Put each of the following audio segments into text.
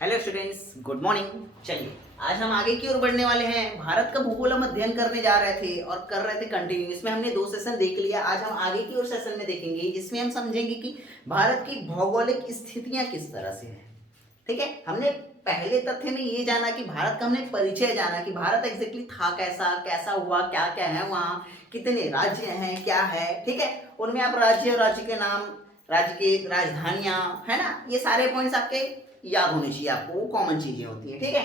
Hello students, good morning. चलिए आज हम आगे की ओर बढ़ने वाले हैं। भारत का भूगोल हम अध्ययन करने जा रहे थे और कर रहे थे कंटिन्यू। इसमें हमने 2 सेशन देख लिया। आज हम आगे की ओर सेशन में देखेंगे जिसमें हम समझेंगे कि भारत की भौगोलिक स्थितियां किस तरह से हैं। ठीक है, हमने पहले तथ्य में ये जाना कि भारत का हमने परिचय जाना कि भारत एग्जैक्टली था कैसा, कैसा हुआ, क्या क्या है वहाँ, कितने राज्य हैं, क्या है। ठीक है, उनमें आप राज्य और राज्य के नाम, राज्य की राजधानियां, है ना, ये सारे पॉइंट्स आपके याद होने चाहिए। आपको वो कॉमन चीजें होती है। ठीक है,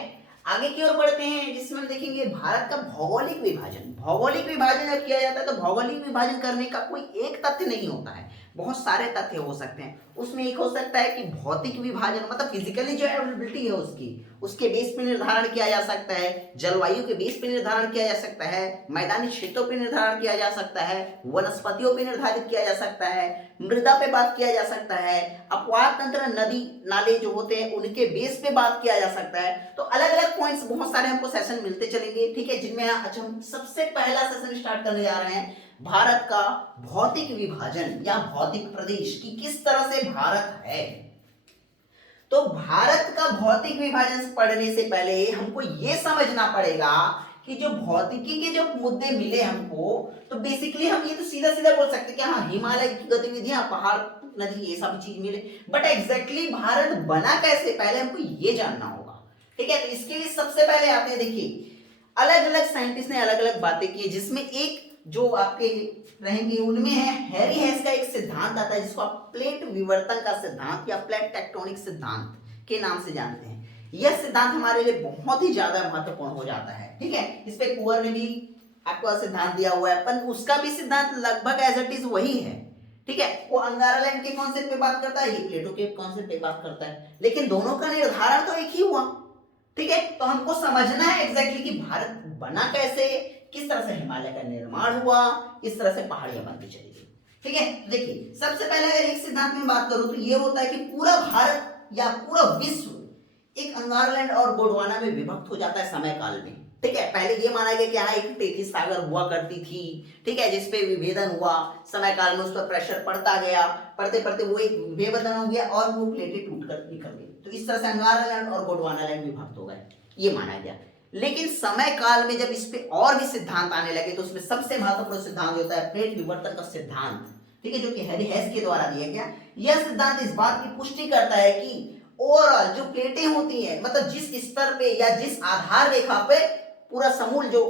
आगे की ओर बढ़ते हैं जिसमें हम देखेंगे भारत का भौगोलिक विभाजन। भौगोलिक विभाजन जब किया जाता है तो भौगोलिक विभाजन करने का कोई एक तथ्य नहीं होता है, बहुत सारे तथ्य हो सकते हैं। उसमें एक हो सकता है कि भौतिक विभाजन, मतलब फिजिकली जो अवेलेबिलिटी है उसकी, उसके बेस पे निर्धारण किया जा सकता है। जलवायु के बेस पे निर्धारण किया जा सकता है। मैदानी क्षेत्रों पे निर्धारण किया जा सकता है। वनस्पतियों पे निर्धारित किया जा सकता है। मृदा पे बात किया जा सकता है। अपवाद तंत्र, नदी नाले जो होते हैं उनके बेस पे बात किया जा सकता है। तो अलग अलग पॉइंट्स बहुत सारे हमको सेशन मिलते चलेंगे। ठीक है, जिनमें आज हम सबसे पहला सेशन स्टार्ट करने जा रहे हैं भारत का भौतिक विभाजन या भौतिक प्रदेश की किस तरह से भारत है। तो भारत का भौतिक विभाजन पढ़ने से पहले हमको यह समझना पड़ेगा कि जो भौतिकी के जो मुद्दे मिले हमको, तो बेसिकली हम ये तो सीधा सीधा बोल सकते हैं कि हाँ, हिमालय की गतिविधियां, पहाड़, नदी, ये सब चीज मिले। बट एग्जैक्टली भारत बना कैसे, पहले हमको ये जानना होगा। ठीक है, तो इसके लिए सबसे पहले आते हैं, देखिए अलग अलग साइंटिस्ट ने अलग अलग बातें की, जिसमें एक जो आपके रहेंगे उनमें है हैरी हेस का एक सिद्धांत आता है जिसको आप प्लेट विवर्तन का सिद्धांत या प्लेट टेक्टोनिक सिद्धांत के नाम से जानते हैं। यह सिद्धांत हमारे लिए बहुत ही ज्यादा महत्वपूर्ण हो जाता है। ठीक है, इस पे कुंवर ने भी आपको सिद्धांत दिया हुआ है, पर उसका भी सिद्धांत लगभग एज इट इज वही है। ठीक है, वो अंगारा लैंड के कॉन्सेप्ट पे बात करता है, ये प्लेटो के कॉन्सेप्ट पे बात करता है, लेकिन दोनों का निर्धारण तो एक ही हुआ। ठीक है, तो हमको समझना है एग्जैक्टली कि भारत बना कैसे, किस तरह से हिमालय का निर्माण हुआ, किस तरह से पहाड़ियां बनती चली गई। ठीक है, देखिए सबसे पहले अगर एक सिद्धांत में बात करूं तो ये होता है कि पूरा भारत या पूरा विश्व एक अंगारलैंड और गोंडवाना में विभक्त हो जाता है समय काल में। ठीक है, पहले ये माना गया कि यहाँ एक टेथी सागर हुआ करती थी। ठीक है, जिसपे विभेदन हुआ समय काल में, उस पर प्रेशर पड़ता गया, पढ़ते पढ़ते वो एक विभेदन हो गया और वो प्लेटें टूट कर निकल गई। तो इस तरह से अंगारालैंड और गोंडवाना लैंड विभक्त हो गए, ये माना गया। लेकिन समय काल में जब इस पे और भी सिद्धांत आने लगे तो उसमें सबसे महत्वपूर्ण सिद्धांत होता है प्लेट विवर्तन का सिद्धांत। ठीक है, जो कि हैरी हेस के द्वारा दिया गया। यह सिद्धांत इस बात की पुष्टि करता है कि ओवरऑल जो प्लेटें होती हैं, मतलब जिस स्तर पे या जिस आधार रेखा पे पूरा समूल जो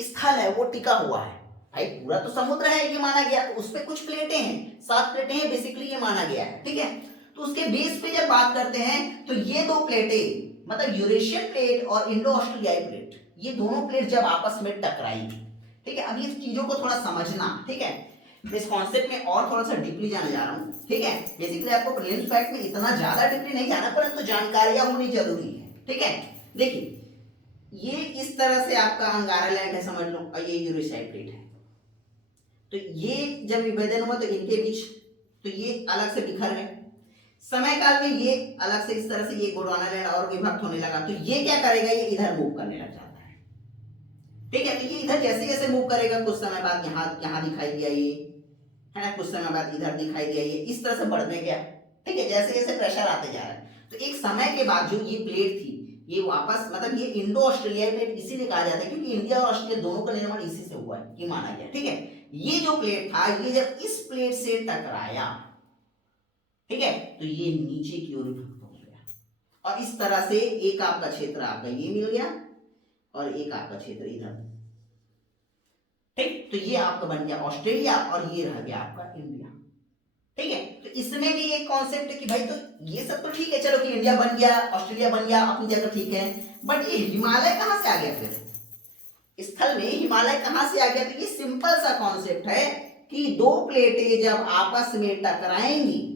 स्थल है वो टिका हुआ है, भाई पूरा तो समुद्र है ये माना गया, तो उस पे कुछ प्लेटें हैं, 7 प्लेटें हैं बेसिकली, ये माना गया है। ठीक है, तो उसके बेस पे जब बात करते हैं तो ये 2 प्लेटें, मतलब यूरेशियन प्लेट और इंडो ऑस्ट्रेलियाई प्लेट, ये दोनों प्लेट जब आपस में टकराई। ठीक है, अब ये चीजों को थोड़ा समझना। ठीक है, इस कॉन्सेप्ट में और थोड़ा सा डीपली जाने जा रहा हूं। ठीक है, बेसिकली आपको प्रीलिम्स फैक्ट में इतना ज्यादा डीपली नहीं जाना, परंतु जानकारियां होनी जरूरी है। ठीक है, देखिए ये इस तरह से आपका अंगारा लैंड है समझ लो, और ये यूरेशियाई प्लेट है। तो ये जब विभेदन हुआ तो इनके बीच, तो ये अलग से बिखर गए। समय काल में ये अलग से इस तरह से ये गोंडवाना लैंड और विभक्त होने लगा, तो ये क्या करेगा, ये इधर मूव करने लग जाता है। ठीक है, तो ये इधर जैसे जैसे मूव करेगा कुछ समय बाद यहाँ यहाँ दिखाई दिया ये, है ना, कुछ समय बाद इधर दिखाई दिया ये, इस तरह से बढ़ने गया। ठीक है, जैसे जैसे प्रेशर आते जा रहा है, तो एक समय के बाद जो ये प्लेट थी ये वापस, मतलब ये इंडो ऑस्ट्रेलियाई प्लेट इसीलिए कहा जाता है क्योंकि इंडिया और ऑस्ट्रेलिया दोनों का निर्माण इसी से हुआ है, ये माना गया। ठीक है, ये जो प्लेट था ये जब इस प्लेट से टकराया, ठीक है, तो ये नीचे की ओर विभक्त हो गया, और इस तरह से एक आपका क्षेत्र आपका ये मिल गया और एक आपका क्षेत्र इधर। ठीक, तो ये आपका बन गया ऑस्ट्रेलिया और ये रह गया आपका इंडिया। ठीक है, तो इसमें भी एक कॉन्सेप्ट है कि भाई तो ये सब तो ठीक है, चलो कि इंडिया बन गया, ऑस्ट्रेलिया बन गया, अपनी जगह ठीक है, बट ये हिमालय कहां से आ गया, फिर स्थल में हिमालय कहां से आ गया। तो ये सिंपल सा कॉन्सेप्ट है कि 2 प्लेटें जब आपस में टकराएंगी,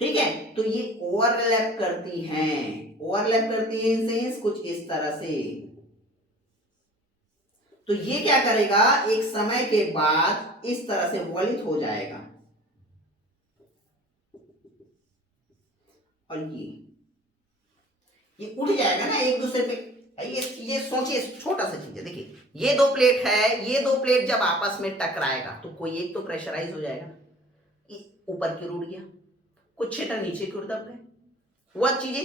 ठीक है, तो ये ओवरलैप करती हैं, ओवरलैप करती है इन सेंस कुछ इस तरह से। तो ये क्या करेगा, एक समय के बाद इस तरह से वलित हो जाएगा, और ये उठ जाएगा ना एक दूसरे पे। ये सोचिए, छोटा सा चीज है, देखिए ये 2 प्लेट है, ये 2 प्लेट जब आपस में टकराएगा तो कोई एक तो प्रेशराइज हो जाएगा, ऊपर की ओर उड़ गया, कुछ क्षेत्र नीचे की ओर दब गए। वह चीजें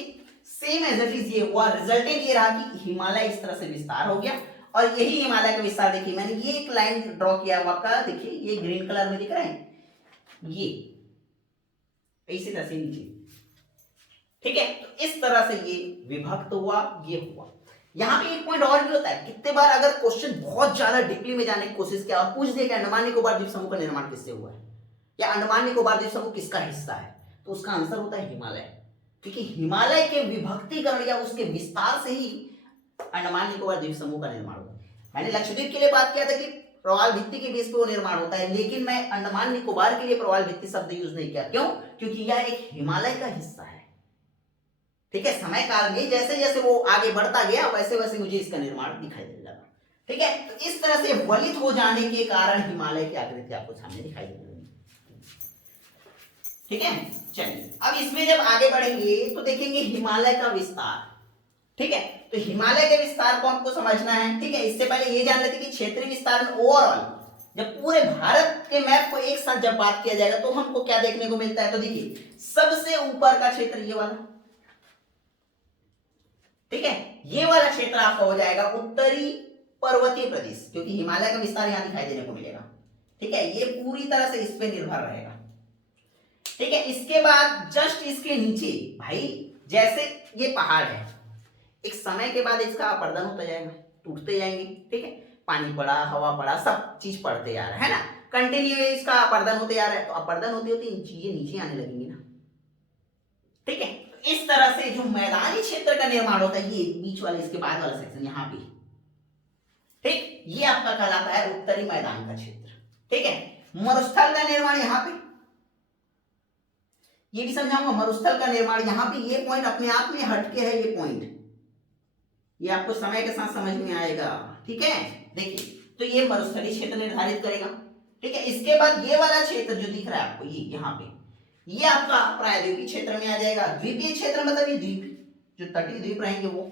सेम एज इट इज ये हुआ, रिजल्टेंट ये रहा कि हिमालय इस तरह से विस्तार हो गया। और यही हिमालय का विस्तार देखिए, मैंने ये एक लाइन ड्रॉ किया हुआ आपका, देखिए ये ग्रीन कलर में दिख रहा है, ये इसी तरह से नीचे, ठीक है। तो इस तरह से ये विभक्त हुआ, ये हुआ। यहाँ पे एक पॉइंट और भी होता है, कितने बार अगर क्वेश्चन बहुत ज्यादा डीपली में जाने की कोशिश किया और पूछ दिया कि अंडमान निकोबार द्वीप समूह का निर्माण किससे हुआ है, या अंडमान निकोबार द्वीप समूह किसका हिस्सा है, तो उसका आंसर होता है हिमालय। क्योंकि हिमालय के विभक्तिकरण या उसके विस्तार से ही अंडमान निकोबार द्वीप समूह का निर्माण हुआ। मैंने लक्षद्वीप के लिए बात किया था कि प्रवाल भित्ति के बेस पे वो निर्माण होता है, लेकिन मैं अंडमान निकोबार के लिए प्रवाल भित्ति शब्द यूज नहीं किया। क्यों? क्योंकि यह एक हिमालय का हिस्सा है, ठीक है। समय काल में जैसे जैसे वो आगे बढ़ता गया वैसे वैसे मुझे इसका निर्माण दिखाई देने लगा, ठीक है। तो इस तरह से वलित हो जाने के कारण हिमालय की आकृति आपको सामने दिखाई देने लगी, ठीक है। चलिए अब इसमें जब आगे बढ़ेंगे तो देखेंगे हिमालय का विस्तार, ठीक है। तो हिमालय के विस्तार को हमको समझना है, ठीक है। इससे पहले ये जान लेते कि क्षेत्रीय विस्तार में ओवरऑल जब पूरे भारत के मैप को एक साथ जब बात किया जाएगा तो हमको क्या देखने को मिलता है, तो देखिए सबसे ऊपर का क्षेत्र ये वाला, ठीक है, ये वाला क्षेत्र आपका हो जाएगा उत्तरी पर्वतीय प्रदेश, क्योंकि हिमालय का विस्तार यहां दिखाई देने को मिलेगा, ठीक है। ये पूरी तरह से इस पे निर्भर रहेगा, ठीक है। इसके बाद जस्ट इसके नीचे भाई जैसे ये पहाड़ है, एक समय के बाद इसका अपर्दन होता जाएगा, टूटते जाएंगे, ठीक है। पानी पड़ा, हवा पड़ा, सब चीज पड़ते जा रहा है ना, कंटिन्यू इसका अपर्दन होते जा रहा है। तो अपर्दन होते होते इन चीजें नीचे आने लगेंगी ना, ठीक है। तो इस तरह से जो मैदानी क्षेत्र का निर्माण होता है, ये बीच वाला इसके बाद वाला सेक्शन यहाँ पे, ठीक, ये आपका कहलाता है उत्तरी मैदान का क्षेत्र, ठीक है। मरुस्थल का निर्माण यहाँ पे, ये भी समझाऊंगा। मरुस्थल का निर्माण यहाँ पे, ये पॉइंट अपने आप में हटके है, ये पॉइंट ये आपको समय के साथ समझ में आएगा, ठीक है। देखिए तो ये मरुस्थलीय क्षेत्र निर्धारित करेगा, ठीक है। इसके बाद ये वाला क्षेत्र जो दिख रहा है आपको, ये यहाँ पे, ये आपका प्रायद्वीपीय क्षेत्र में आ जाएगा। द्वीपीय क्षेत्र मतलब ये द्वीप, जो तटीय द्वीप रहेंगे वो,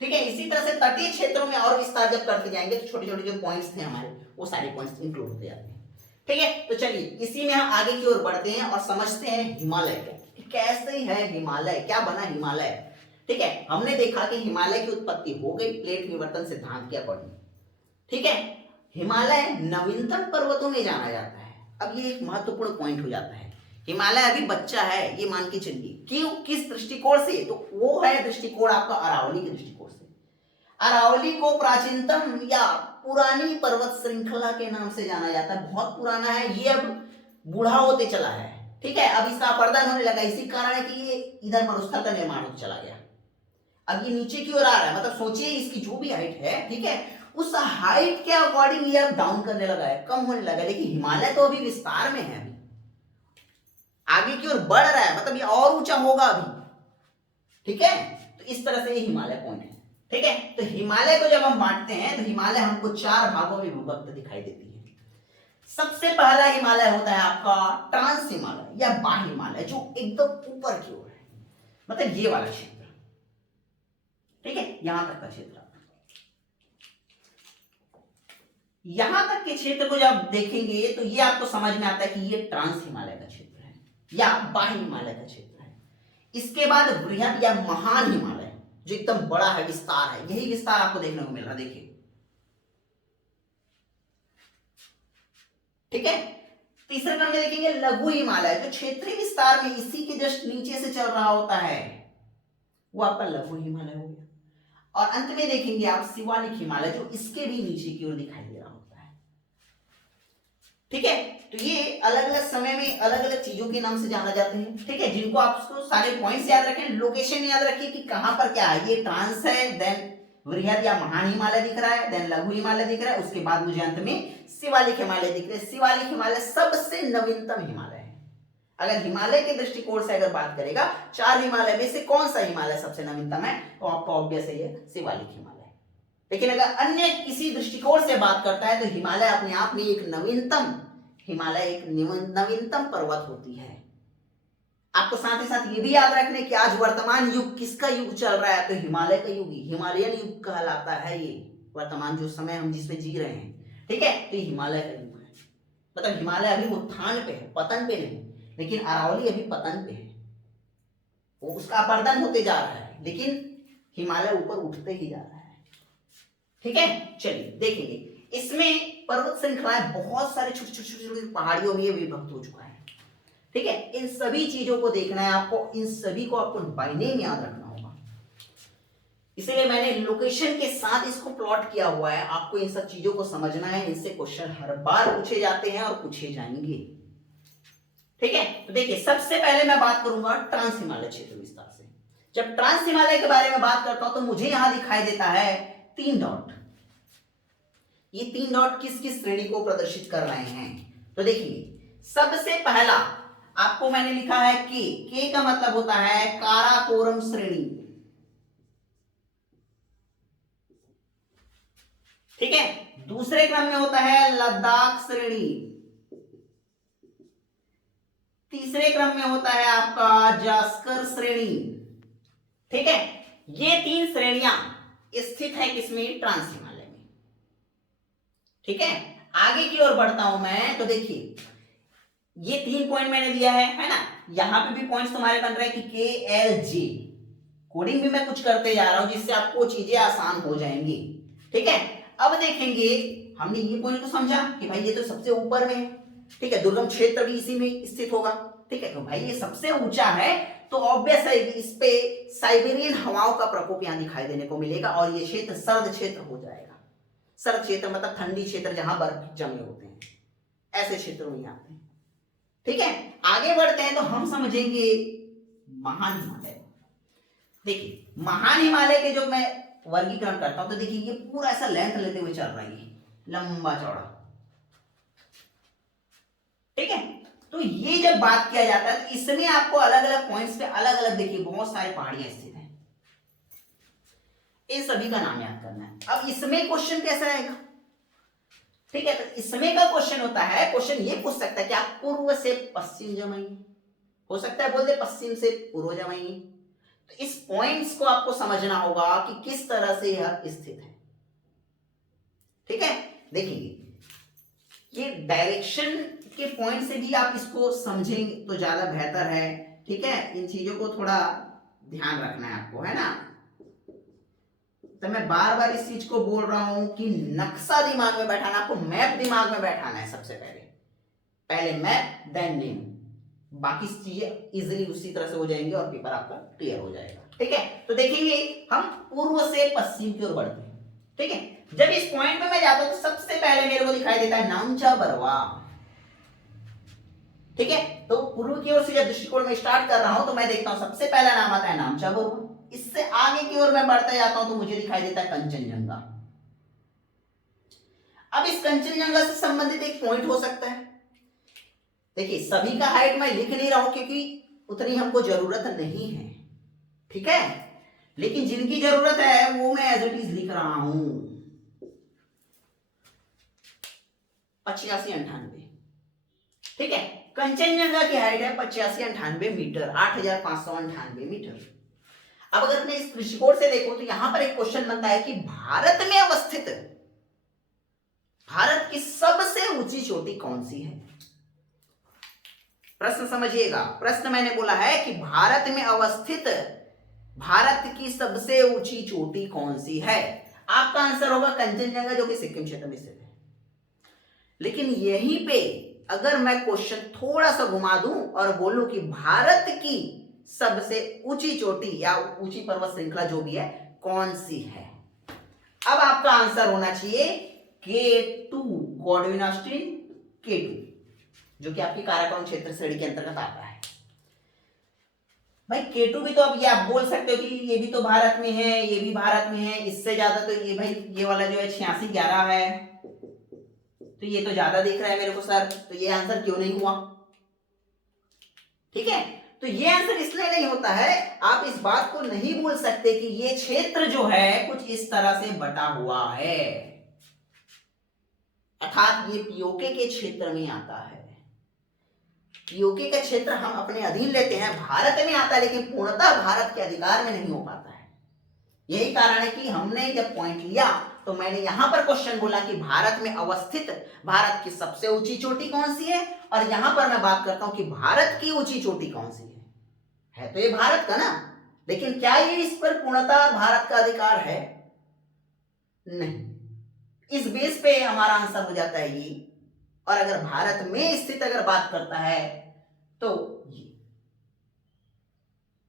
ठीक है। इसी तरह से तटीय क्षेत्रों में और विस्तार जब करते जाएंगे तो छोटे छोटे जो पॉइंट्स थे हमारे, वो सारे पॉइंट्स इंक्लूड होते जाते हैं, ठीक है। तो चलिए इसी में हम आगे की ओर बढ़ते हैं और समझते हैं हिमालय क्या, कैसे है हिमालय, क्या बना हिमालय, ठीक है। हमने देखा कि हिमालय की उत्पत्ति हो गई प्लेट विवर्तन सिद्धांत के अकॉर्डिंग, ठीक है। हिमालय नवीनतम पर्वतों में जाना जाता है। अब ये एक महत्वपूर्ण पॉइंट हो जाता है, हिमालय अभी बच्चा है, ये मान के चलिए। क्यों, किस दृष्टिकोण से, तो वो है दृष्टिकोण आपका अरावली के दृष्टिकोण से। अरावली को प्राचीनतम या पुरानी पर्वत श्रृंखला के नाम से जाना जाता है, बहुत पुराना है, ये अब बूढ़ा होते चला है, ठीक है। अब इसका अपर्दन होने लगा, इसी कारण है कि ये इधर मरुस्थल का निर्माण होता चला गया। अब ये नीचे की ओर आ रहा है, मतलब सोचिए इसकी जो भी हाइट है, ठीक है, उस हाइट के अकॉर्डिंग ये अब डाउन करने लगा है, कम होने लगा है। लेकिन हिमालय तो अभी विस्तार में है, अभी आगे की ओर बढ़ रहा है, मतलब ये और ऊंचा होगा अभी, ठीक है। तो इस तरह से ये हिमालय पॉइंट है, ठीक है। तो हिमालय को जब हम बांटते हैं तो हिमालय हमको 4 भागों में विभक्त दिखाई देती है। सबसे पहला हिमालय होता है आपका ट्रांस हिमालय या बाह्य हिमालय, जो एकदम ऊपर की ओर है, मतलब ये वाला क्षेत्र, ठीक है, यहां तक का क्षेत्र। यहां तक के क्षेत्र को जब देखेंगे तो ये आपको समझ में आता है कि ये ट्रांस हिमालय का क्षेत्र है या बाह्य हिमालय का क्षेत्र है। इसके बाद बृहद या महान हिमालय, जो एकदम बड़ा है, विस्तार है, यही विस्तार आपको देखने को मिल रहा है, देखिए, ठीक है। तीसरे क्रम में देखेंगे लघु हिमालय, जो क्षेत्रीय विस्तार में इसी के जस्ट नीचे से चल रहा होता है, वो आपका लघु हिमालय हो गया। और अंत में देखेंगे आप शिवालिक हिमालय, जो इसके भी नीचे की ओर दिखाई दे रहा होता है, ठीक है। तो ये अलग अलग समय में अलग अलग चीजों के नाम से जाना जाते हैं, ठीक है, जिनको आपको सारे पॉइंट्स याद रखें, लोकेशन याद रखिए कि कहां पर क्या है। ये ट्रांस है, देन वृहद या महान हिमालय दिख रहा है, देन लघु हिमालय दिख रहा है, उसके बाद मुझे अंत में शिवालिक हिमालय दिख रहे हैं। शिवालिक हिमालय सबसे नवीनतम हिमालय है। अगर हिमालय के दृष्टिकोण से अगर बात करेगा 4 हिमालय में से कौन सा हिमालय सबसे नवीनतम है, तो आपका ऑब्वियस है ये शिवालिक हिमालय। लेकिन अगर अन्य किसी दृष्टिकोण से बात करता है तो हिमालय अपने आप में एक नवीनतम हिमालय, एक नवीनतम पर्वत होती है। आपको साथ ही साथ ये भी याद रखने कि आज वर्तमान युग किसका युग चल रहा है, तो हिमालय का युग, हिमालयन युग कहलाता है ये वर्तमान जो समय हम जिसमें जी रहे हैं, ठीक है। तो हिमालय का युग है, मतलब हिमालय अभी उत्थान पे है, पतन पे नहीं, लेकिन अरावली अभी पतन पे है, वो उसका अपर्दन होते जा रहा है, लेकिन हिमालय ऊपर उठते ही जा रहा है। ठीक है, चलिए देखेंगे। इसमें पर्वत श्रृंखलाएं बहुत सारे छोटे छोटे छोटे पहाड़ियों में विभक्त हो चुका है। ठीक है, इन सभी चीजों को देखना है आपको, इन सभी को आपको बाय नेम याद रखना होगा। इसलिए मैंने लोकेशन के साथ इसको प्लॉट किया हुआ है। आपको इन सब चीजों को समझना है, इनसे क्वेश्चन हर बार पूछे जाते हैं और पूछे जाएंगे। ठीक है, तो देखिए सबसे पहले मैं बात करूंगा ट्रांस हिमालय क्षेत्र विस्तार से। जब ट्रांस हिमालय के बारे में बात करता हूं तो मुझे यहां दिखाई देता है 3 डॉट। ये 3 डॉट किस किस श्रेणी को प्रदर्शित कर रहे हैं? तो देखिए सबसे पहला आपको मैंने लिखा है के का मतलब होता है काराकोरम श्रेणी। ठीक है, दूसरे क्रम में होता है लद्दाख श्रेणी, तीसरे क्रम में होता है आपका जास्कर श्रेणी। ठीक है, ये 3 श्रेणियां स्थित है किसमें? ट्रांस हिमालय में। ठीक है, आगे की ओर बढ़ता हूं मैं, तो देखिए ये 3 पॉइंट मैंने दिया है ना, यहां पे भी पॉइंट्स तुम्हारे बन रहे हैं कि के एल जे। कोडिंग भी मैं कुछ करते जा रहा हूं जिससे आपको चीजें आसान हो जाएंगी। ठीक है, अब देखेंगे हमने ये पॉइंट को समझा कि भाई ये तो सबसे ऊपर में है। ठीक है, दुर्गम क्षेत्र भी इसी में स्थित होगा। ठीक है, तो भाई ये सबसे ऊंचा है तो ऑब्वियस है कि इस पे साइबेरियन हवाओं का प्रकोप यहां दिखाई देने को मिलेगा और ये क्षेत्र सर्द क्षेत्र हो जाएगा। सर्द क्षेत्र मतलब ठंडी क्षेत्र जहां बर्फ जमे होते हैं, ऐसे क्षेत्रों में आते हैं। ठीक है, आगे बढ़ते हैं तो हम समझेंगे महान हिमालय। देखिए महान हिमालय के जो मैं वर्गीकरण करता हूं तो देखिए ये पूरा ऐसा लेंथ लेते हुए चल रहा है, लंबा चौड़ा। ठीक है, तो ये जब बात किया जाता है तो इसमें आपको अलग अलग पॉइंट्स पे अलग अलग देखिए बहुत सारी पहाड़ियां स्थित हैं, इन सभी का नाम याद करना है। अब इसमें क्वेश्चन कैसा आएगा? ठीक है, तो इसमें का क्वेश्चन होता है, क्वेश्चन ये पूछ सकता है कि आप पूर्व से पश्चिम जमाइए, हो सकता है बोल दे पश्चिम से पूर्व जमाइए। तो इस पॉइंट्स को आपको समझना होगा कि किस तरह से यह स्थित है। ठीक है, देखिए ये डायरेक्शन के पॉइंट से भी आप इसको समझेंगे तो ज्यादा बेहतर है। ठीक है, इन चीजों को थोड़ा ध्यान रखना है आपको, है ना। तो मैं बार बार इस चीज को बोल रहा हूं कि नक्शा दिमाग में बैठाना, आपको मैप दिमाग में बैठाना है। सबसे पहले मैप देन नेम, बाकी चीजें इजीली उसी तरह से हो जाएंगी और पेपर आपका क्लियर हो जाएगा। ठीक है, तो देखेंगे हम पूर्व से पश्चिम की ओर बढ़ते हैं। ठीक है, जब इस पॉइंट पे मैं जाता हूं तो सबसे पहले मेरे को दिखाई देता है नामचा बरवा। ठीक है, तो पूर्व की ओर से जब दृष्टिकोण में स्टार्ट कर रहा हूं तो मैं देखता हूं सबसे पहला नाम आता है नामचा बरवा। इससे आगे की ओर मैं बढ़ता जाता हूं तो मुझे दिखाई देता है कंचनजंगा। अब इस कंचनजंगा से संबंधित एक पॉइंट हो सकता है। देखिए सभी का हाइट मैं लिख नहीं रहा हूं क्योंकि उतनी हमको जरूरत नहीं है। ठीक है, लेकिन जिनकी जरूरत है वो मैं एज इट इज लिख रहा हूं। 85-98। ठीक है, कंचनजंगा की हाइट है 85-98 मीटर, 8598 मीटर। अब अगर मैं इस दृष्टिकोण से देखूं तो यहां पर एक क्वेश्चन बनता है कि भारत में अवस्थित भारत की सबसे ऊंची चोटी कौन सी है? प्रश्न समझिएगा, प्रश्न मैंने बोला है कि भारत में अवस्थित भारत की सबसे ऊंची चोटी कौन सी है? आपका आंसर होगा कंचनजंगा, जो कि सिक्किम क्षेत्र में स्थित है। लेकिन यहीं पे अगर मैं क्वेश्चन थोड़ा सा घुमा दूं और बोलूं कि भारत की सबसे ऊंची चोटी या ऊंची पर्वत श्रृंखला जो भी है कौन सी है, अब आपका आंसर होना चाहिए K2, गॉडविन ऑस्टिन K2, जो कि आपकी काराकोरम क्षेत्र श्रेणी के अंतर्गत आता है। भाई K2 भी तो अब ये आप बोल सकते हो कि ये भी तो भारत में है, ये भी भारत में है, इससे ज्यादा तो ये भाई ये वाला जो है 86-11 है, तो ये तो ज्यादा दिख रहा है मेरे को सर, तो ये आंसर क्यों नहीं हुआ? ठीक है, तो ये आंसर इसलिए नहीं होता है, आप इस बात को नहीं बोल सकते कि ये क्षेत्र जो है कुछ इस तरह से बटा हुआ है, अर्थात ये पीओके के क्षेत्र में आता है। पीओके का क्षेत्र हम अपने अधीन लेते हैं, भारत में आता है लेकिन पूर्णतः भारत के अधिकार में नहीं हो पाता है। यही कारण है कि हमने जब पॉइंट लिया तो मैंने यहां पर क्वेश्चन बोला कि भारत में अवस्थित भारत की सबसे ऊंची चोटी कौन सी है, और यहां पर मैं बात करता हूं कि भारत की ऊंची चोटी कौन सी है। है तो ये भारत का ना, लेकिन क्या ये इस पर पूर्णतः भारत का अधिकार है? नहीं। इस बेस पे हमारा आंसर हो जाता है ये। और अगर भारत में स्थित अगर बात करता है तो ये।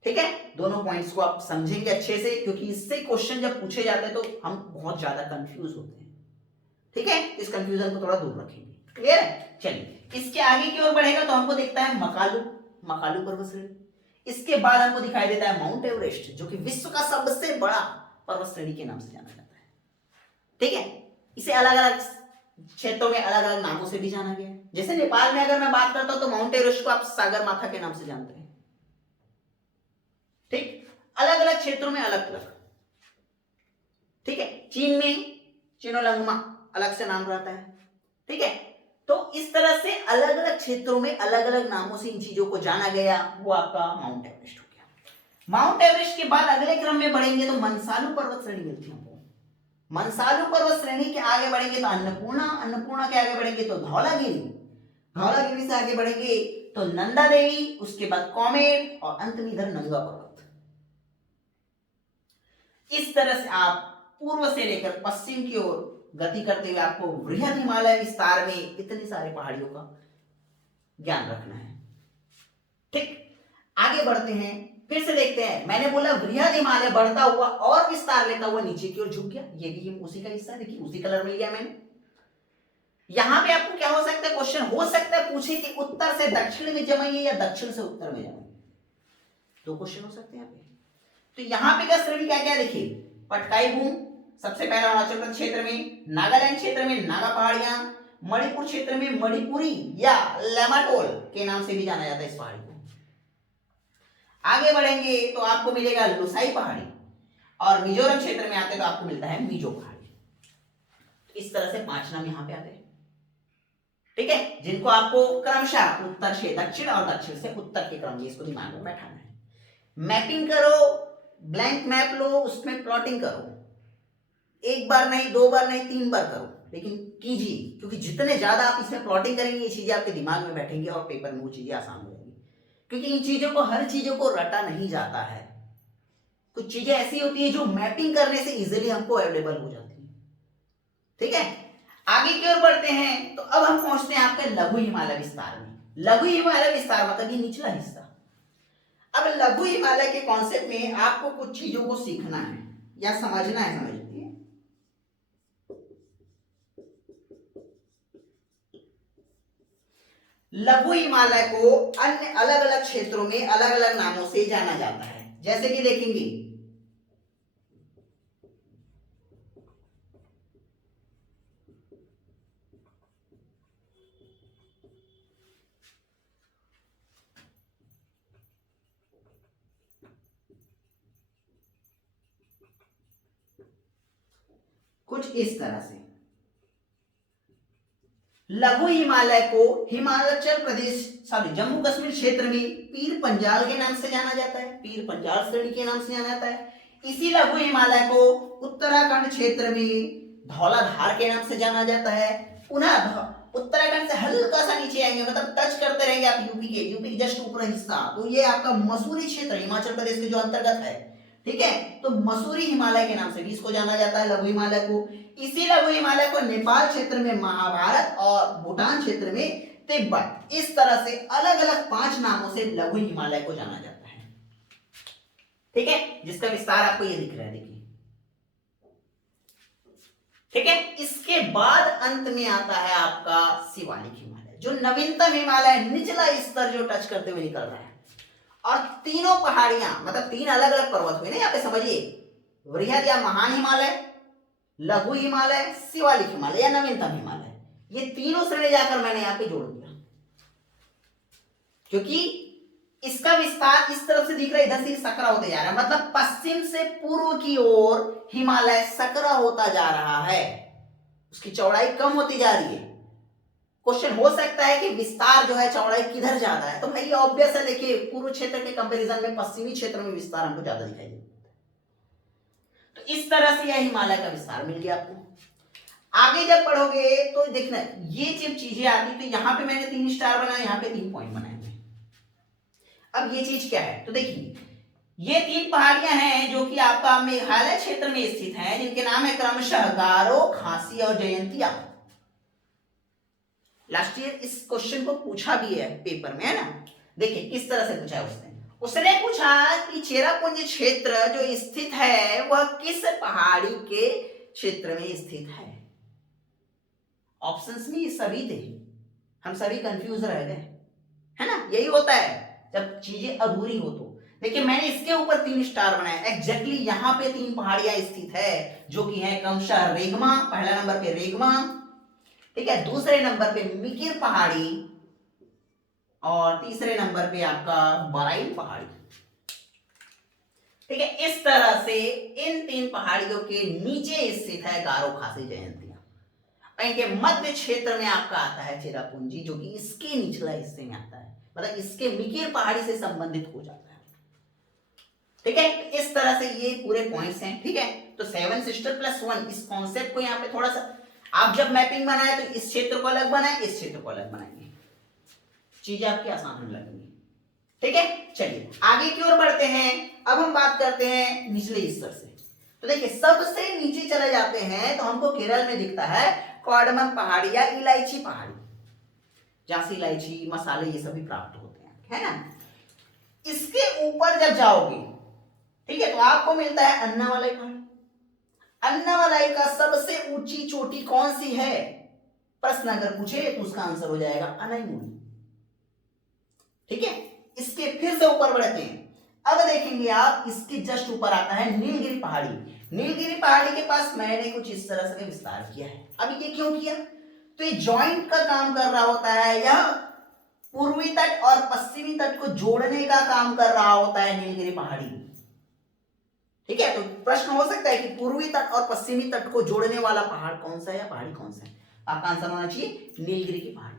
ठीक है, दोनों पॉइंट्स को आप समझेंगे अच्छे से, क्योंकि इससे क्वेश्चन जब पूछे जाते हैं तो हम बहुत ज्यादा कंफ्यूज होते हैं। ठीक है, इस कंफ्यूजन को थोड़ा दूर रखेंगे। क्लियर है? चलिए, इसके आगे की ओर बढ़ेगा तो हमको देखता है मकालू, मकालू पर्वत श्रेणी। इसके बाद हमको दिखाई देता है माउंट एवरेस्ट, जो कि विश्व का सबसे बड़ा पर्वत श्रेणी के नाम से जाना जाता है। ठीक है, इसे अलग अलग क्षेत्रों में अलग अलग नामों से भी जाना गया है। जैसे नेपाल में अगर मैं बात करता हूं तो माउंट एवरेस्ट को आप सागर माथा के नाम से जानते हैं। ठीक, अलग अलग क्षेत्रों में अलग अलग। ठीक है, चीन में चिनोलंगमा अलग से नाम रहता है। ठीक है, तो इस तरह से अलग अलग क्षेत्रों में अलग अलग नामों से इन चीजों को जाना गया, वो आपका माउंट एवरेस्ट हो गया। माउंट एवरेस्ट के बाद अगले क्रम में बढ़ेंगे तो मनसालू पर्वत श्रेणी मिलती है हमको। मनसालू पर्वत श्रेणी के आगे बढ़ेंगे तो अन्नपूर्णा, अन्नपूर्णा के आगे बढ़ेंगे तो धौलागिरी, धौलागिरी से आगे बढ़ेंगे तो नंदा देवी, उसके बाद कौमेर और अंत में इधर नंगा पर्वत। इस तरह से आप पूर्व से लेकर पश्चिम की ओर गति करते हुए आपको बृहद हिमालय विस्तार में इतने सारे पहाड़ियों का ज्ञान रखना है। ठीक, आगे बढ़ते हैं, फिर से देखते हैं। मैंने बोला बृहद हिमालय बढ़ता हुआ और विस्तार लेता हुआ नीचे की ओर झुक गया, ये भी उसी का हिस्सा है। देखिए, उसी कलर मिल गया मैंने। यहां पे आपको क्या हो सकता है, क्वेश्चन हो सकता है पूछे कि उत्तर से दक्षिण में जमाइए या दक्षिण से उत्तर में जमाइए। दो क्वेश्चन हो सकते हैं यहाँ पे। तो यहाँ पे क्या श्रेणी क्या क्या देखिए, पटकाई भूमि सबसे पहला अरुणाचल प्रदेश क्षेत्र में, नागालैंड क्षेत्र में नागा पहाड़ियां, मणिपुर क्षेत्र में मणिपुरी या लेमाटोल के नाम से भी जाना जाता है इस पहाड़ी को। आगे बढ़ेंगे तो आपको मिलेगा लुसाई पहाड़ी, और मिजोरम क्षेत्र में आते तो आपको मिलता है मिजो पहाड़ी। तो इस तरह से 5 नाम यहाँ पे आते हैं। ठीक है, जिनको आपको क्रमशः उत्तर से दक्षिण और दक्षिण से उत्तर के क्रम में इसको दिमाग में बैठाना है। मैपिंग करो, ब्लैंक मैप लो, उसमें प्लॉटिंग करो। एक बार नहीं, 2 बार नहीं, 3 बार करो, लेकिन कीजिए, क्योंकि जितने ज्यादा आप इसमें प्लॉटिंग करेंगे ये चीजें आपके दिमाग में बैठेंगी और पेपर में वो चीजें आसान हो जाएंगी। क्योंकि इन चीजों को, हर चीजों को रटा नहीं जाता है। कुछ चीजें ऐसी होती है जो मैपिंग करने से इजीली हमको अवेलेबल हो जाती है। ठीक है, आगे की ओर बढ़ते हैं तो अब हम पहुंचते हैं आपके लघु हिमालय विस्तार में। लघु हिमालय विस्तार मतलब ये निचला हिस्सा। अब लघु हिमालय के कॉन्सेप्ट में आपको कुछ चीजों को सीखना है या समझना है, समझ लीजिए। लघु हिमालय को अन्य अलग अलग क्षेत्रों में अलग अलग नामों से जाना जाता है। जैसे कि देखेंगे, कुछ इस तरह से लघु हिमालय को हिमाचल प्रदेश, सॉरी, जम्मू कश्मीर क्षेत्र में पीर पंजाल के नाम से जाना जाता है, पीर पंजाल श्रेणी के नाम से जाना जाता है। इसी लघु हिमालय को उत्तराखंड क्षेत्र में धौलाधार के नाम से जाना जाता है। पुनः उत्तराखंड से हल्का सा नीचे आएंगे, मतलब टच करते रहेंगे आप यूपी के जस्ट ऊपर हिस्सा, तो ये आपका मसूरी क्षेत्र हिमाचल प्रदेश के जो अंतर्गत है। ठीक है, तो मसूरी हिमालय के नाम से भी इसको जाना जाता है, लघु हिमालय को। इसी लघु हिमालय को नेपाल क्षेत्र में महाभारत और भूटान क्षेत्र में तिब्बत, इस तरह से अलग अलग 5 नामों से लघु हिमालय को जाना जाता है। ठीक है, जिसका विस्तार आपको ये दिख रहा है, देखिए। ठीक है, इसके बाद अंत में आता है आपका शिवालिक हिमालय, जो नवीनतम हिमालय, निचला स्तर जो टच करते हुए निकल रहा है। और तीनों पहाड़ियां, मतलब 3 अलग अलग पर्वत हुए ना यहाँ पे, समझिए, वृहद या महान हिमालय, लघु हिमालय, शिवालिक हिमालय या नवीनतम हिमालय, ये तीनों श्रेणी जाकर मैंने यहाँ पे जोड़ दिया, क्योंकि इसका विस्तार इस तरफ से दिख रहा है, इधर से सकरा होते जा रहा है, मतलब पश्चिम से पूर्व की ओर हिमालय सकरा होता जा रहा है, उसकी चौड़ाई कम होती जा रही है। क्वेश्चन हो सकता है कि विस्तार जो है, चौड़ाई किधर ज्यादा है, तो भाई ऑब्वियस है, देखिए पूर्व क्षेत्र के कंपैरिजन में पश्चिमी क्षेत्र में विस्तार हमको ज्यादा दिखाई देता है। तो इस तरह से यह हिमालय का विस्तार मिल गया आपको। आगे जब पढ़ोगे तो देखना, ये जब चीजें आती तो यहाँ पे मैंने 3 स्टार बनाए, यहाँ पे 3 पॉइंट बनाए। अब ये चीज क्या है, तो देखिए ये 3 पहाड़ियां हैं जो कि आपका मेघालय क्षेत्र में स्थित हैं, जिनके नाम है क्रमशः गारो, खासी और जयंतिया। लास्ट ईयर इस क्वेश्चन को पूछा भी है पेपर में, है ना। देखिए किस तरह से पूछा है उसने पूछा कि चेरापूंजी क्षेत्र जो स्थित है वह किस पहाड़ी के क्षेत्र में स्थित है। ऑप्शंस में ये सभी थे, हम सभी कंफ्यूज रह गए, है ना। यही होता है जब चीजें अधूरी हो तो। देखिए मैंने इसके ऊपर 3 स्टार बनाया, एग्जैक्टली यहाँ पे 3 पहाड़ियां स्थित है जो कि है क्रमशः रेगमा, पहला नंबर पे रेगमा, ठीक है, दूसरे नंबर पे मिकिर पहाड़ी और तीसरे नंबर पे आपका बराइल पहाड़ी, ठीक है। इस तरह से इन 3 पहाड़ियों के नीचे स्थित है गारो, खासी, जयंतिया। इनके मध्य क्षेत्र में आपका आता है चेरापूंजी जो कि इसके निचला हिस्से में आता है, मतलब इसके मिकिर पहाड़ी से संबंधित हो जाता है, ठीक है। इस तरह से ये पूरे पॉइंट्स हैं, ठीक है। तो 7 सिस्टर प्लस 1 इस कॉन्सेप्ट को यहाँ पे थोड़ा सा आप जब मैपिंग बनाए तो इस क्षेत्र को अलग बनाए, इस क्षेत्र को अलग बनाएंगे, चीजें आपकी आसान होने लगेंगी, ठीक है। चलिए आगे की ओर बढ़ते हैं। अब हम बात करते हैं निचले स्तर से। तो देखिए सबसे नीचे चले जाते हैं तो हमको केरल में दिखता है कार्डमम पहाड़ी या इलायची पहाड़ी, जहां से इलायची, मसाले ये सभी प्राप्त होते हैं, है ना। इसके ऊपर जब जाओगे, ठीक है, तो आपको मिलता है अन्नामलाई पहाड़ी। अन्नामलाई का सबसे ऊंची चोटी कौन सी है, प्रश्न अगर पूछे तो उसका आंसर हो जाएगा अनाईमुड़ी, ठीक है। इसके फिर से ऊपर बढ़ते हैं। अब देखेंगे आप इसके जस्ट ऊपर आता है नीलगिरी पहाड़ी। नीलगिरी पहाड़ी के पास मैंने कुछ इस तरह से विस्तार किया है। अब ये क्यों किया, तो ये जॉइंट का काम कर रहा होता है, यह पूर्वी तट और पश्चिमी तट को जोड़ने का काम कर रहा होता है नीलगिरी पहाड़ी, ठीक है। तो प्रश्न हो सकता है कि पूर्वी तट और पश्चिमी तट को जोड़ने वाला पहाड़ कौन सा है या पहाड़ी कौन सा है, आपका आंसर होना चाहिए नीलगिरी की पहाड़ी।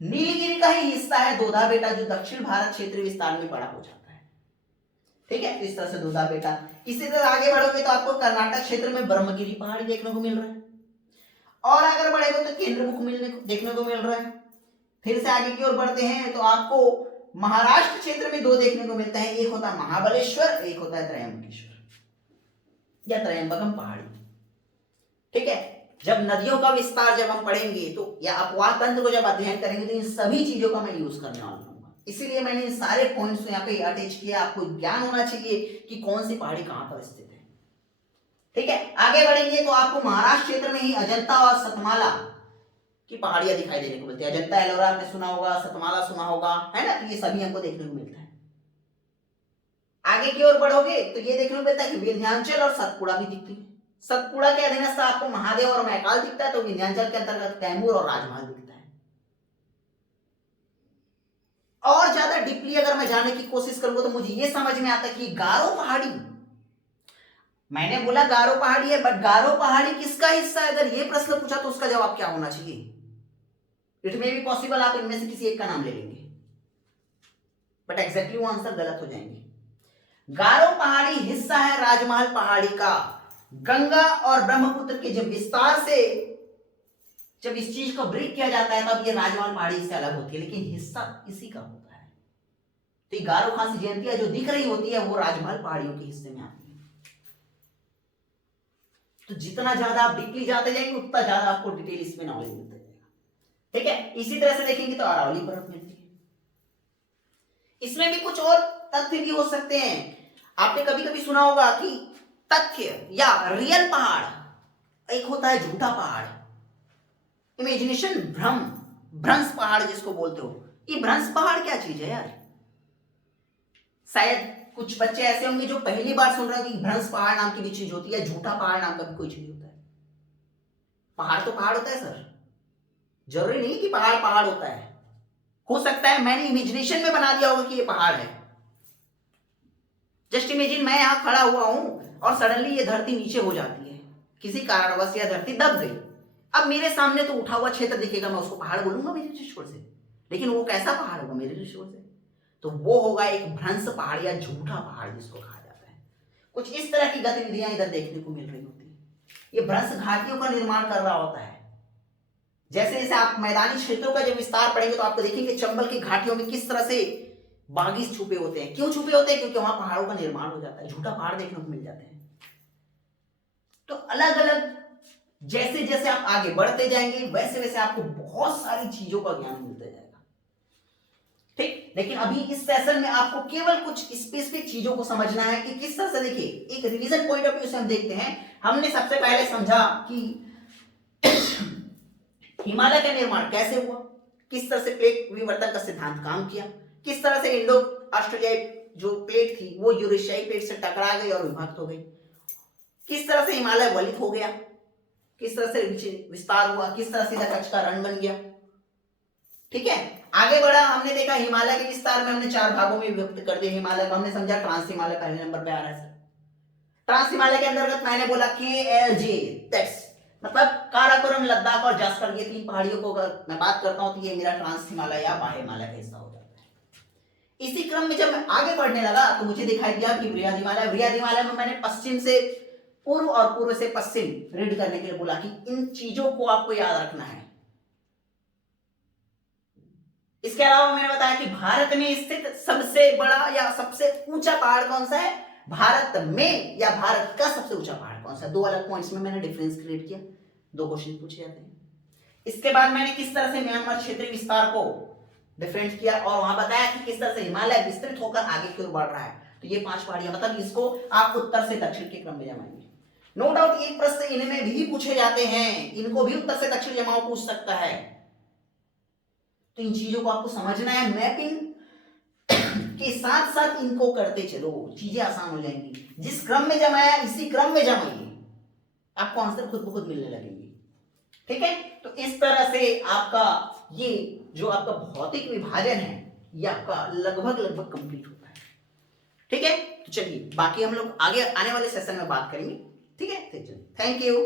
नीलगिरी का ही हिस्सा है दोधा बेटा जो दक्षिण भारत क्षेत्रीय विस्तार में बड़ा हो जाता है, ठीक है। इस तरह से दोधा बेटा। इसी तरह आगे बढ़ोगे तो आपको कर्नाटक क्षेत्र में ब्रह्मगिरी पहाड़ी देखने को मिल रहा है, और अगर बढ़ेगा तो केंद्रमुख देखने को मिल रहा है। फिर से आगे की ओर बढ़ते हैं तो आपको महाराष्ट्र क्षेत्र में 2 देखने को मिलते हैं, एक होता है महाबलेश्वर, एक होता है त्रयंबकेश्वर या त्रयंबकम पहाड़ी, ठीक है। जब नदियों का विस्तार जब हम पढ़ेंगे तो या अपवाह तंत्र को जब अध्ययन करेंगे तो इन सभी चीजों का मैं यूज करने वाला हूँ, इसीलिए मैंने इन सारे पॉइंट्स यहाँ पे अटैच किया। आपको ज्ञान होना चाहिए कि कौन सी पहाड़ी कहां पर स्थित है, ठीक है। आगे बढ़ेंगे तो आपको महाराष्ट्र क्षेत्र में ही अजंता और सतमाला की पहाड़ियां दिखाई देने को मिलती है। अजंता एलोरा आपने सुना होगा, सतमाला सुना होगा, है ना, तो ये सभी हमको देखने को मिलता है। आगे की ओर बढ़ोगे तो ये देखने को मिलता है कि विंध्याचल और सतपुड़ा भी दिखती है। सतपुड़ा के अधीनस्थ आपको महादेव और मैकाल दिखता है, तो विंध्याचल के अंतर्गत कैमूर और राजमहल दिखता है। और ज्यादा डीपली अगर मैं जानने की कोशिश करूंगा तो मुझे ये समझ में आता है कि गारो पहाड़ी, मैंने बोला गारो पहाड़ी है, बट गारो पहाड़ी किसका हिस्सा है, अगर ये प्रश्न पूछा तो उसका जवाब क्या होना चाहिए। इट मे बी पॉसिबल आप इनमें से किसी एक का नाम ले लेंगे, बट एग्जैक्टली वो आंसर गलत हो जाएंगे। गारो पहाड़ी हिस्सा है राजमहल पहाड़ी का। गंगा और ब्रह्मपुत्र के जब विस्तार से जब इस चीज को ब्रेक किया जाता है तब ये राजमहल पहाड़ी से अलग होती है, लेकिन हिस्सा इसी का होता है। तो ये गारो, खासी, जयंतिया जो दिख रही होती है वो राजमहल पहाड़ियों के हिस्से में आती है। तो जितना ज्यादा आप डीपली जाते जाएंगे उतना ज्यादा आपको डिटेल इसमें नॉलेज मिलता जाएगा, ठीक है। इसी तरह से देखेंगे तो अरावली पर्वत मिलती है। इसमें भी कुछ और तथ्य भी हो सकते हैं। आपने कभी कभी सुना होगा कि तथ्य या रियल पहाड़, एक होता है झूठा पहाड़, इमेजिनेशन, भ्रम, भ्रंश पहाड़ जिसको बोलते हो। ये भ्रंश पहाड़ क्या चीज है यार, शायद कुछ बच्चे ऐसे होंगे जो पहली बार सुन रहे हैं कि भ्रंश पहाड़ नाम की भी चीज होती है, झूठा पहाड़ नाम का भी कोई चीज होता है। पहाड़ तो पहाड़ होता है सर, जरूरी नहीं कि पहाड़ पहाड़ होता है। हो सकता है मैंने इमेजिनेशन में बना दिया होगा कि ये पहाड़ है। जस्ट इमेजिन मैं यहां खड़ा हुआ हूं और सडनली ये धरती नीचे हो जाती है, किसी कारणवश यह धरती दब गई। अब मेरे सामने तो उठा हुआ क्षेत्र दिखेगा, मैं उसको पहाड़ बोलूंगा मेरे दृष्टिकोण से, लेकिन वो कैसा पहाड़ होगा मेरे दृष्टिकोण से, तो वो होगा एक भ्रंश पहाड़ या झूठा पहाड़ जिसको कहा जाता है। कुछ इस तरह की गतिविधियां इधर देखने को मिल रही होती है। ये भ्रंश घाटियों का निर्माण कर रहा होता है। जैसे जैसे आप मैदानी क्षेत्रों का जब विस्तार पढ़ेंगे तो आपको देखेंगे चंबल की घाटियों में किस तरह से बागीस छुपे होते हैं। क्यों छुपे होते हैं? क्योंकि वहां पहाड़ों का निर्माण हो जाता है, झूठा पहाड़ देखने को मिल जाते हैं। तो अलग अलग जैसे जैसे आप आगे बढ़ते जाएंगे वैसे वैसे आपको बहुत सारी चीजों का ज्ञान मिलता जाएगा। ठीक, लेकिन अभी इस सेशन में आपको केवल कुछ स्पेसिफिक चीजों को समझना है कि किस तरह से, देखिए एक रिवीजन पॉइंट ऑफ व्यू से हम देखते हैं। हमने सबसे पहले समझा कि हिमालय का निर्माण कैसे हुआ, किस तरह से प्लेट विवर्तन का सिद्धांत काम किया, किस तरह से इंडो ऑस्ट्रेलियाई जो प्लेट थी वो यूरेशियाई प्लेट से टकरा गई और विभक्त हो गई, किस तरह से हिमालय वलित हो गया, किस तरह से विस्तार हुआ, किस तरह से कच्छ का रण बन गया। ठीक है, आगे बढ़ा, हमने देखा हिमालय के विस्तार में हमने 4 भागों में विभक्त कर दिया हिमालय को। हमने समझा ट्रांस हिमालय पहले नंबर पे आ रहा है। ट्रांस हिमालय के अंतर्गत मैंने बोला KLJ, दैट्स मतलब काराकोरम, लद्दाख और जास्कर, ये 3 पहाड़ियों को अगर मैं बात करता हूं तो ये मेरा ट्रांस हिमालय या बाह्य हिमालय का हिस्सा हो जाता है। इसी क्रम में जब मैं आगे बढ़ने लगा तो मुझे दिखाई दिया कि बृहद हिमालय, बृहद हिमालय में मैंने पश्चिम से पूर्व और पूर्व से पश्चिम रीड करने के लिए बोला कि इन चीजों को आपको याद रखना है। इसके अलावा मैंने बताया कि भारत में स्थित सबसे बड़ा या सबसे ऊंचा पहाड़ कौन सा है, भारत में या भारत का सबसे ऊंचा पहाड़ कौन सा है। 2 अलग पॉइंट्स में मैंने डिफरेंस क्रिएट किया, 2 क्वेश्चन पूछे जाते हैं। इसके बाद मैंने किस तरह से म्यांमार क्षेत्रीय विस्तार को डिफरेंट किया और वहां बताया कि किस तरह से हिमालय विस्तृत होकर आगे की ओर बढ़ रहा है। तो ये 5 पहाड़ियां, मतलब इसको आप उत्तर से दक्षिण के क्रम में जमाएंगे। नो डाउट एक प्रश्न इनमें भी पूछे जाते हैं, इनको भी उत्तर से दक्षिण जमाओ पूछ सकता है। तो इन चीजों को आपको समझना है, मैपिंग के साथ साथ इनको करते चलो, चीजें आसान हो जाएंगी। जिस क्रम में जमाया इसी क्रम में जमाइए, आपको आंसर खुद ब खुद मिलने लगेंगे। ठीक है, तो इस तरह से आपका ये जो आपका भौतिक विभाजन है ये आपका लगभग कंप्लीट होता है। ठीक है, तो चलिए बाकी हम लोग आगे आने वाले सेशन में बात करेंगे। ठीक है, थैंक यू।